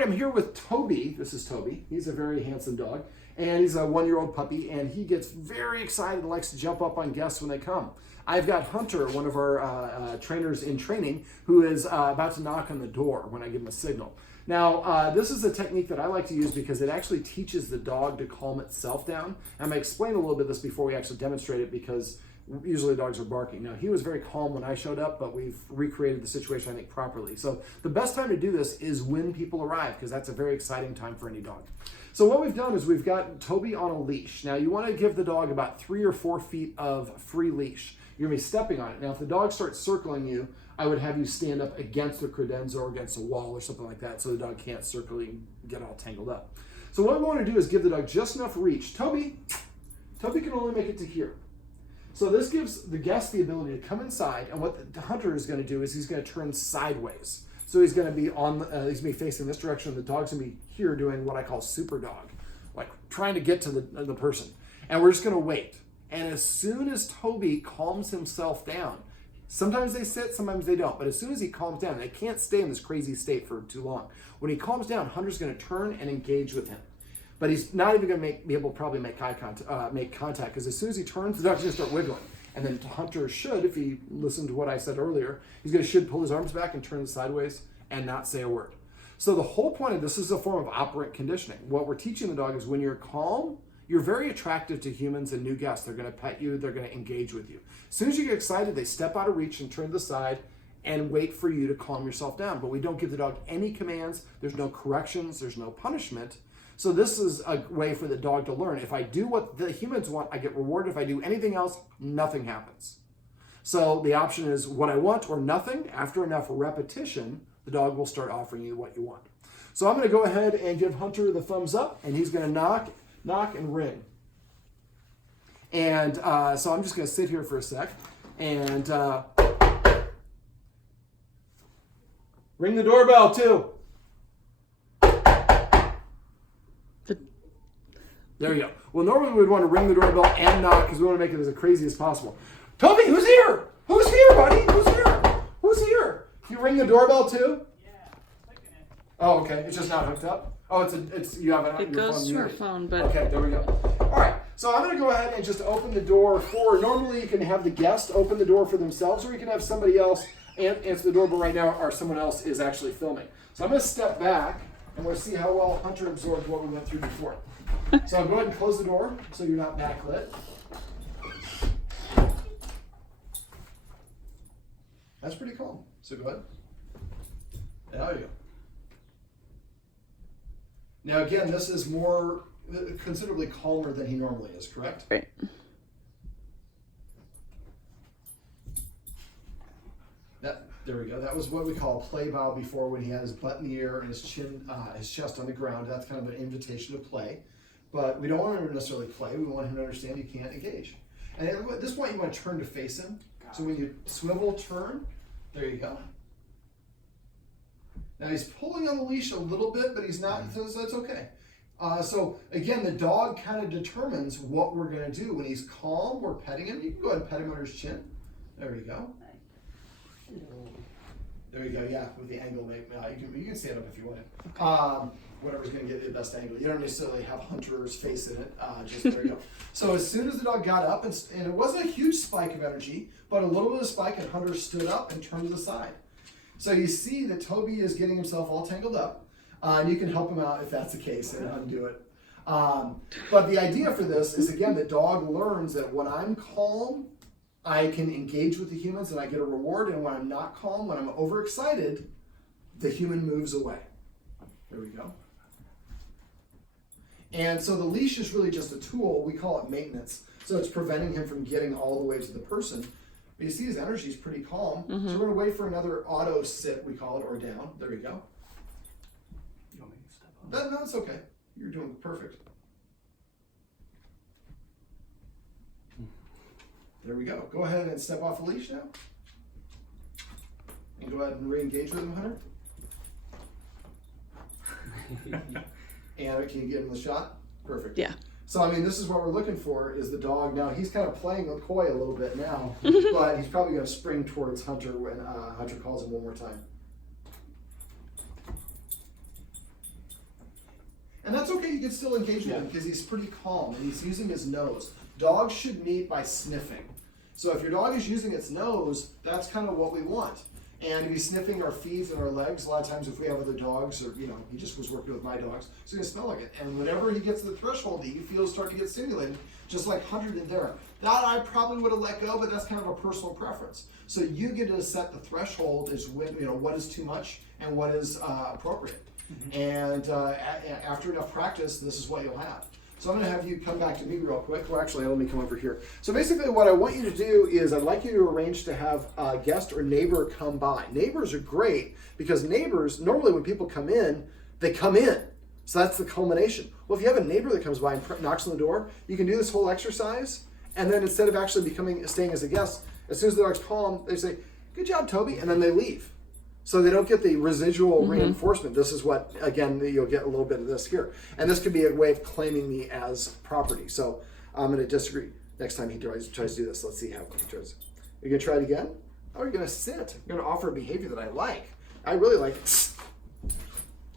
right, I'm here with Toby. This is Toby. He's a very handsome dog, and he's a 1-year-old puppy, and he gets very excited and likes to jump up on guests when they come. I've got Hunter, one of our trainers in training, who is about to knock on the door when I give him a signal. Now, this is a technique that I like to use because it actually teaches the dog to calm itself down. And I'm going to explain a little bit of this before we actually demonstrate it, because usually dogs are barking. Now, he was very calm when I showed up, but we've recreated the situation, I think, properly. So the best time to do this is when people arrive, because that's a very exciting time for any dog. So what we've done is we've got Toby on a leash. Now, you want to give the dog about 3 or 4 feet of free leash. You're going to be stepping on it. Now, if the dog starts circling you, I would have you stand up against the credenza or against a wall or something like that so the dog can't circle and get all tangled up. So what we want to do is give the dog just enough reach. Toby can only make it to here. So this gives the guest the ability to come inside, and what the hunter is going to do is he's going to turn sideways. So he's going to be he's going to be facing this direction. The dog's going to be here doing what I call super dog, like trying to get to the person. And we're just going to wait. And as soon as Toby calms himself down, sometimes they sit, sometimes they don't, but as soon as he calms down, they can't stay in this crazy state for too long. When he calms down, Hunter's going to turn and engage with him. But he's not even going to be able to probably make contact, because as soon as he turns, the dog's going to start wiggling. And then Hunter should, if he listened to what I said earlier, should pull his arms back and turn sideways and not say a word. So the whole point of this is a form of operant conditioning. What we're teaching the dog is when you're calm, you're very attractive to humans and new guests. They're going to pet you. They're going to engage with you. As soon as you get excited, they step out of reach and turn to the side and wait for you to calm yourself down. But we don't give the dog any commands. There's no corrections. There's no punishment. So this is a way for the dog to learn. If I do what the humans want, I get rewarded. If I do anything else, nothing happens. So the option is what I want or nothing. After enough repetition, the dog will start offering you what you want. So I'm going to go ahead and give Hunter the thumbs up, and he's going to knock and ring. And so I'm just going to sit here for a sec and ring the doorbell too. There you go. Well, normally we'd want to ring the doorbell and knock because we want to make it as crazy as possible. Toby, who's here? Who's here, buddy? Who's here? Who's here? You ring the doorbell too? Yeah, clicking it. Oh, okay. It's just not hooked up. Oh, you have it. It goes to our phone, but okay, there we go. All right. So I'm going to go ahead and just open the door for. Normally, you can have the guest open the door for themselves, or you can have somebody else answer the door. But right now, someone else is actually filming. So I'm going to step back and we'll see how well Hunter absorbed what we went through before. So I'll go ahead and close the door so you're not backlit. That's pretty calm. So go ahead. There you go. Now again, this is more considerably calmer than he normally is, correct? right. There we go. That was what we call a play bow before, when he had his butt in the air and his chin, his chest on the ground. That's kind of an invitation to play. But we don't want him to necessarily play. We want him to understand he can't engage. And at this point, you want to turn to face him. So when you swivel, turn, there you go. Now he's pulling on the leash a little bit, but he's not, so that's okay. So again, the dog kind of determines what we're going to do. When he's calm, we're petting him. You can go ahead and pet him under his chin. There you go. There you go. Yeah, with the angle, you can stand up if you want. Whatever's going to get you the best angle. You don't necessarily have Hunter's face in it. Just there you go. So as soon as the dog got up, and it wasn't a huge spike of energy, but a little bit of spike, and Hunter stood up and turned to the side. So you see that Toby is getting himself all tangled up. And you can help him out if that's the case and undo it. But the idea for this is, again, the dog learns that when I'm calm, I can engage with the humans and I get a reward. And when I'm not calm, when I'm overexcited, the human moves away. There we go. And so the leash is really just a tool. We call it maintenance. So it's preventing him from getting all the way to the person. But you see his energy is pretty calm. So we're going to wait for another auto sit, we call it, or down. There you go. You want me to step on? No, it's okay. You're doing perfect. There we go. Go ahead and step off the leash now. And go ahead and re-engage with him, Hunter. And can you get him the shot? Perfect. Yeah. So, I mean, this is what we're looking for, is the dog. Now, he's kind of playing with coy a little bit now, but he's probably going to spring towards Hunter when Hunter calls him one more time. And that's okay, you can still engage with him because he's pretty calm and he's using his nose. Dogs should meet by sniffing. So if your dog is using its nose, that's kind of what we want. And if he's sniffing our feet and our legs, a lot of times if we have other dogs, or he just was working with my dogs, so he's gonna smell like it. And whenever he gets to the threshold that you feel start to get stimulated, just like Hunter did there, that I probably would have let go, but that's kind of a personal preference. So you get to set the threshold as when, what is too much and what is appropriate. And after enough practice, this is what you'll have. So I'm going to have you come back to me real quick. Well, actually, let me come over here. So basically what I want you to do is I'd like you to arrange to have a guest or neighbor come by. Neighbors are great because neighbors, normally when people come in, they come in. So that's the culmination. Well, if you have a neighbor that comes by and knocks on the door, you can do this whole exercise. And then instead of actually staying as a guest, as soon as the dog's calm, they say, "Good job, Toby," and then they leave. So they don't get the residual reinforcement. This is what, again, you'll get a little bit of this here. And this could be a way of claiming me as property. So I'm going to disagree. Next time he tries to do this, let's see how he tries. You're going to try it again? Oh, you're going to sit. You're going to offer a behavior that I like. I really like it.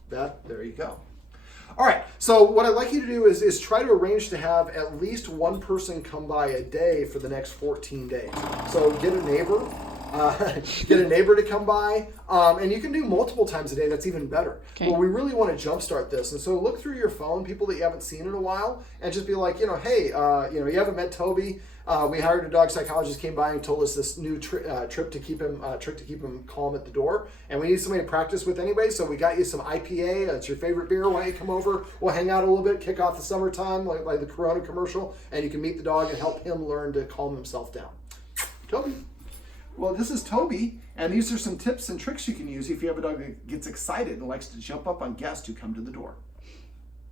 There you go. All right, so what I'd like you to do is try to arrange to have at least one person come by a day for the next 14 days. So get a neighbor. Get a neighbor to come by, and you can do multiple times a day. That's even better. Okay. Well, we really want to jumpstart this, and so look through your phone, people that you haven't seen in a while, and just be like, hey, you haven't met Toby. We hired a dog psychologist, came by and told us this new trick to keep him calm at the door, and we need somebody to practice with anyway. So we got you some IPA. It's your favorite beer. Why don't you come over? We'll hang out a little bit, kick off the summertime like the Corona commercial, and you can meet the dog and help him learn to calm himself down. Toby. Well, this is Toby, and these are some tips and tricks you can use if you have a dog that gets excited and likes to jump up on guests who come to the door.